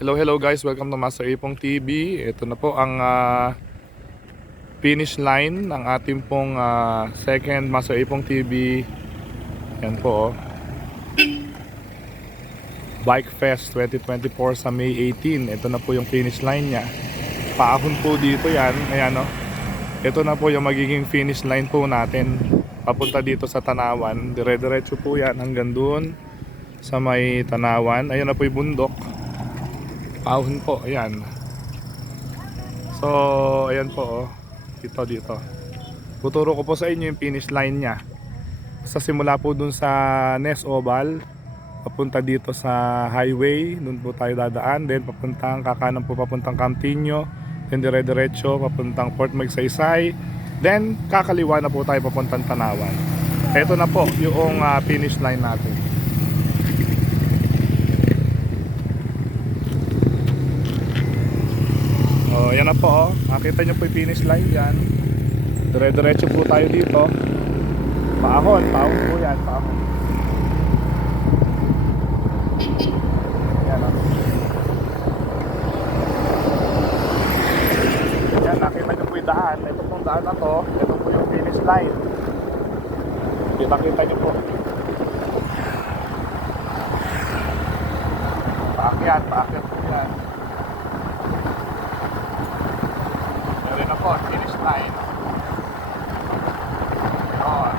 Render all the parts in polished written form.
Hello guys, welcome to Master Ipong TV. Ito na po ang finish line ng ating pong second Master Ipong TV. Yan po, Bike Fest 2024 sa May 18. Ito na po yung finish line niya. Paahon po dito yan. Ayan o. Ito na po yung magiging finish line po natin. Papunta dito sa Tanawan. Dire-diretso po yan hanggang doon sa may Tanawan. Ayan na po yung bundok. Paahon po, ayan. So, ayan po, dito. Tuturo ko po sa inyo yung finish line niya. Sa simula po dun sa Nest Oval, papunta dito sa highway, dun po tayo dadaan. Then papuntang kakanan po papuntang Camtinio. Then dire-diretso papuntang Port Magsaysay. Then kakaliwa na po tayo papuntang Tanawan. Ito na po yung finish line natin. Oh, yan na po, makita nyo po yung finish line yan. Dire-diretso po tayo dito. Paahon po yan, paahon. Yan o. Yan, nakita nyo po yung daan. Ito pong daan na to, ito po yung finish line. Kita nyo po. Paakyat po yan. Meron na po, finish line. Yun.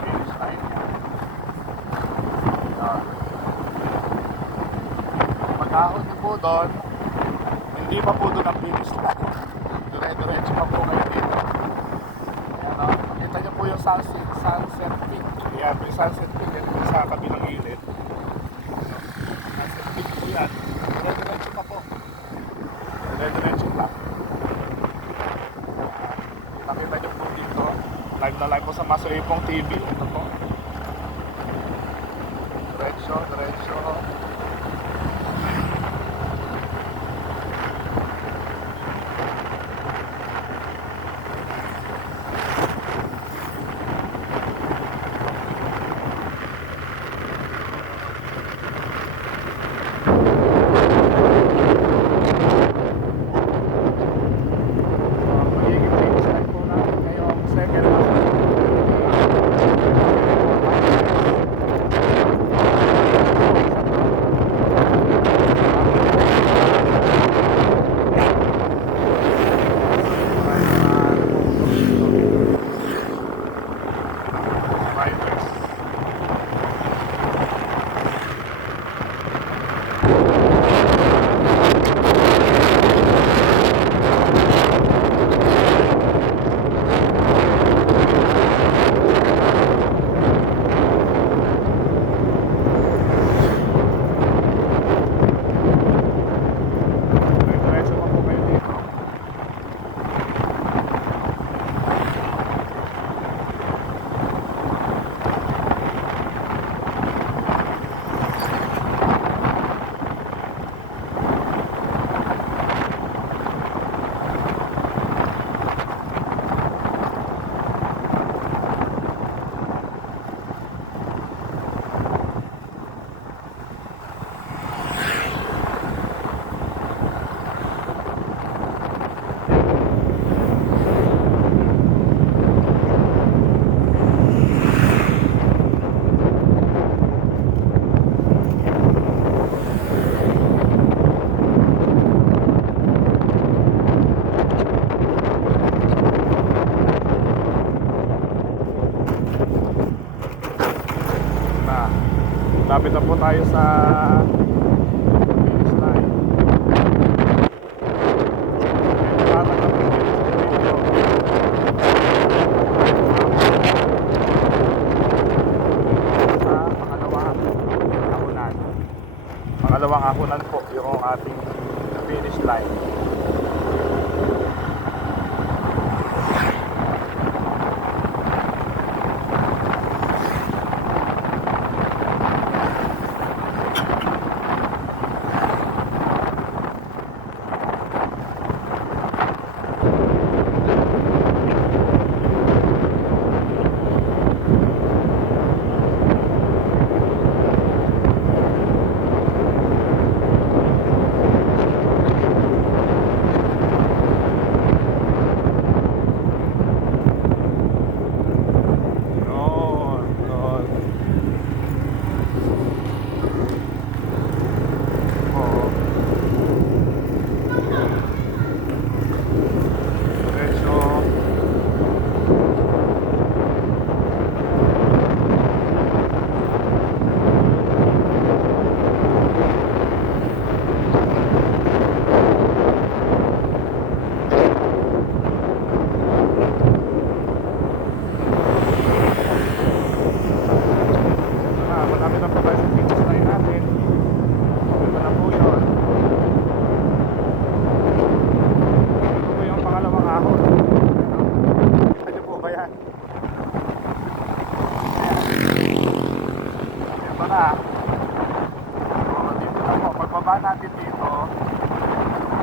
Finish line yan. Yun. Pagkahon nyo po doon, hindi pa po doon ang finish line. Dire-diretso pa po kayo dito. Ayan o, makita nyo po yung sunset peak. Ayan po yung sunset peak. Yan po sa kabilang gilid. Sunset peak po yan. Dire-diretso pa po. Dire-diretso pa. Nakita nyo po dito. Live na live po sa Master Ipong TV. Ito po. Diretso. Magiging finish line po natin ngayong second diretso pa po kayo dito. Lapit na po tayo sa finish line. Pangalawang hapunan po yung ating finish line. Ako, pagbaba natin dito,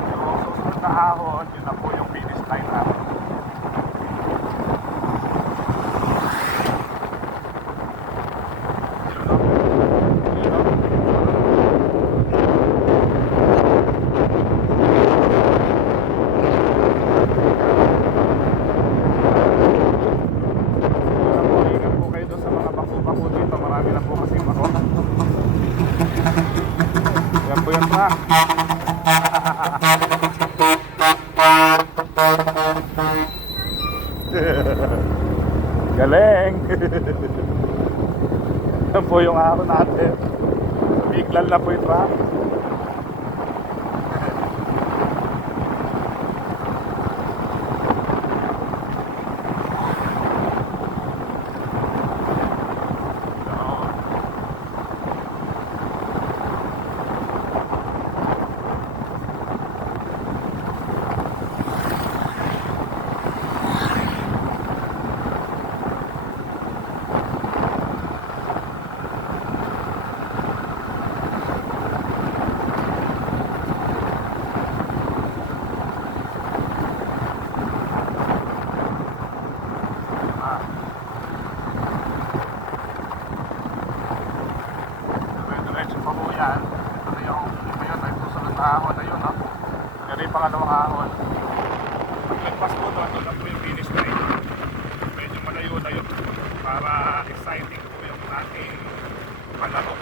yung susunod na ahon, yun na po yung finish line natin. Ingat po kayo doon sa mga bako-bako dito. Marami na po kasi bako. Yan po yung truck. Galing. Yan po yung araw natin. Biglan na po yung truck. Diretso pa po yan. Ito na yung ay susunod na ahon na yun, no? Pero yung pangalawang ahon, pag nagpas po doon, ito na po yung finish line. Medyo malayo na yun para exciting po yung ating palaro.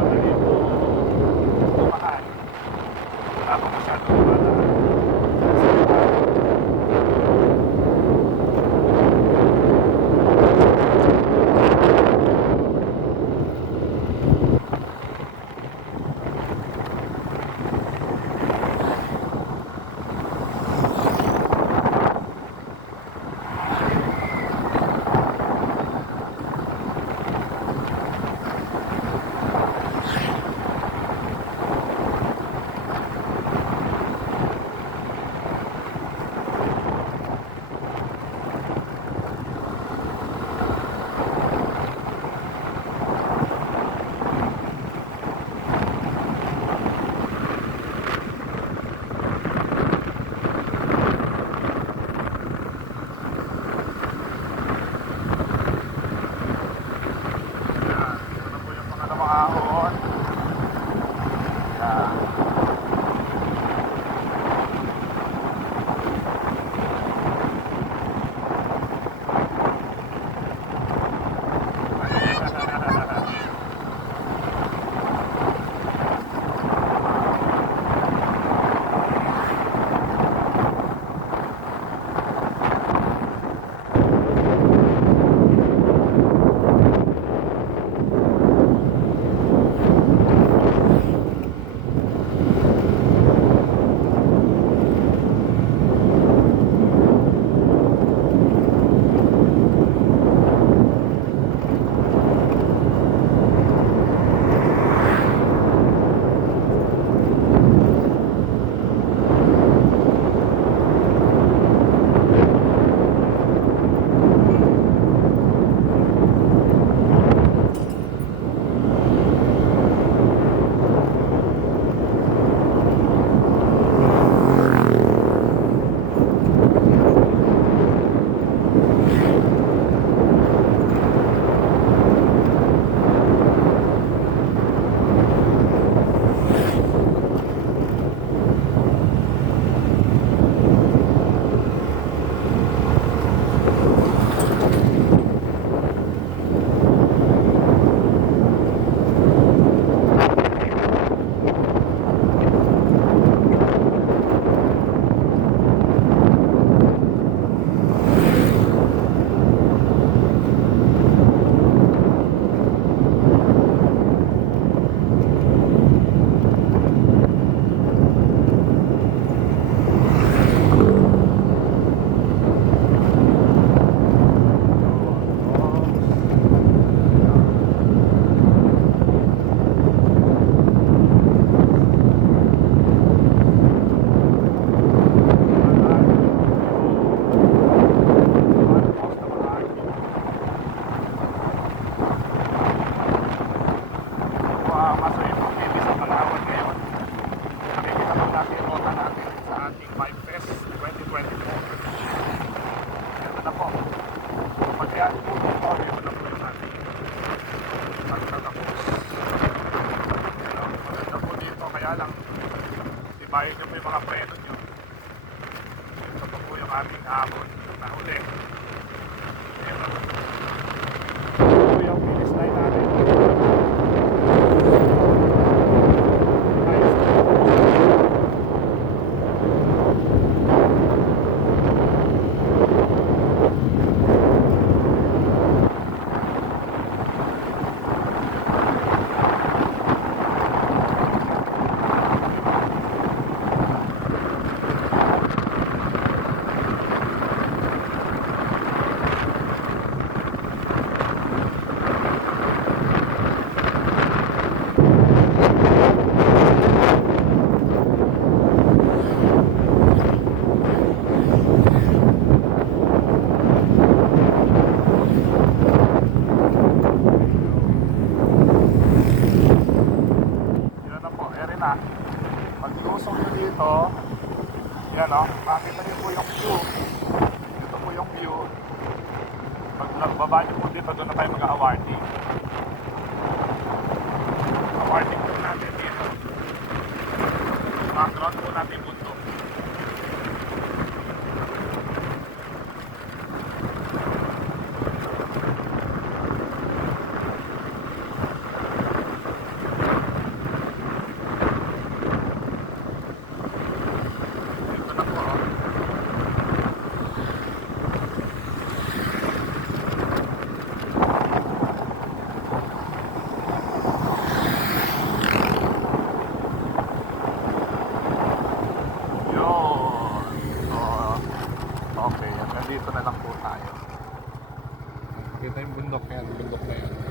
Madali po tumahan. Wala pa masyadong tumahan. Kaya po dito, ito na po yung ating pagtatapos. Maganda po dito, kaya lang tibayin nyo po yung mga preno nyo. Ito po yung ating hapon na uli. Ito po yung finish line natin. Ayos. Yun na po, ere na. Pag lusong nyo dito, yan o, makita nyo po yung view. Ito po yung view. Pag baba nyo po dito, doon na tayo mag-awarding. Awarding po natin dito. Background po natin mundo. Ito na po. Yun. So, okay. Hanggang dito na lang po tayo. Kita yung bundok yan. Bundok na yan.